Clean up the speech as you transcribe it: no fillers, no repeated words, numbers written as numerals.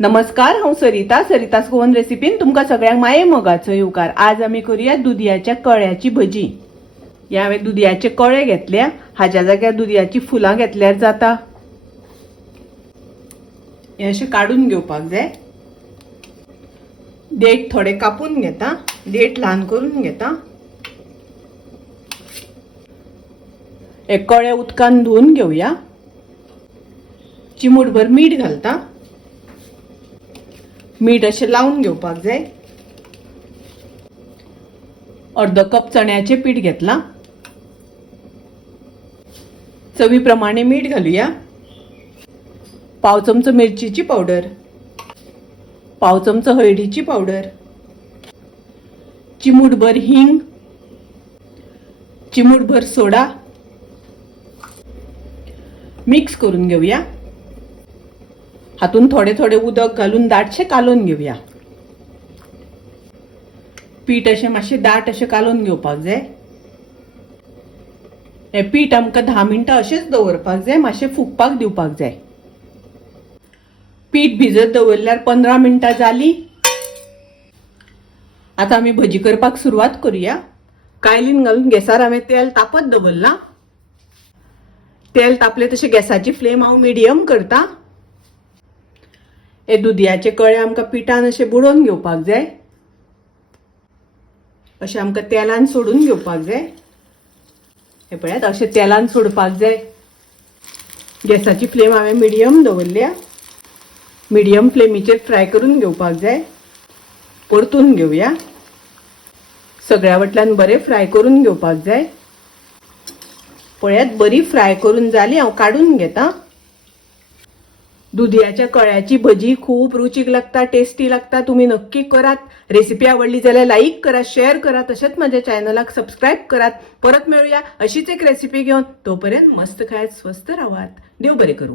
नमस्कार, हांव सरितास गोवन रेसिपीन तुमकां सगळ्यांक माये मोगाचो येवकार। आज आमी करूया दुदयाच्या कळ्याची भजी। ह्या हांवें दुदयाचे कळे घेतल्या, हाच्या जाग्यार दुदयाची फुलां घेतल्यार जाता। हे अशें काडून घेवपाक जाय। देठ थोडे कापून घेता, देठ ल्हान करून घेता। हे कळे उदकान धुवन घेवया। चिमूटभर मीठ घालता। मीठ अशें लावून घेवपाक जाय। अर्धो कप चण्याचे पीठ घेतला। चवी प्रमाणे मीठ घालूया। पाव चमचो मिरचीची पावडर, पाव चमचो हळदीची पावडर, चिमूटभर हिंग, चिमूटभर सोडा मिक्स करून घेऊया। हातून थोडे थोडे उदक घालून दाटशे कालून घेऊया। पीठ अशें मातशें दाट अशें कालून घेवपाक जाय। हे पीठ आमकां 10 मिनटां अशेंच दवरपाक जाय, मातशें फुगपाक दिवपाक जाय। पीठ भिजत दवरल्यार 15 मिनटां जाली। आता आमी भजी करपाक सुरवात करूया। कायलीन घालून गॅसार हांवें तेल तापत दवरला। तेल तापले तशें गॅसाची फ्लेम हांव मिडियम करता। हे दुदयाचे कळे आमकां पिठान अशें बुडोवन घेवपाक जाय। अशें आमकां तेलान सोडून घेवपाक जाय। हे पळयात, अशें तेलान सोडपाक जाय। गॅसाची फ्लेम हांवें मिडियम दवरल्या। मिडियम फ्लेमीचेर फ्राय करून घेवपाक जाय। परतून घेवया। सगळ्या वटल्यान बरें फ्राय करून घेवपाक जाय। पळयात, बरी फ्राय करून जाली, हांव काढून घेता। दुदयाच्या कळ्याची भजी खूप रुचीक लागता, टेस्टी लागता। तुम्ही नक्की करात। रेसिपी आवडली जाल्यार लाईक करा, शेअर करा, तशेंच माझ्या चॅनलाक सबस्क्राईब करात। परत मिळूया अशीच एक रेसिपी घेऊन। तोपर्यंत मस्त खायत, स्वस्त राहात। देव बरे करू।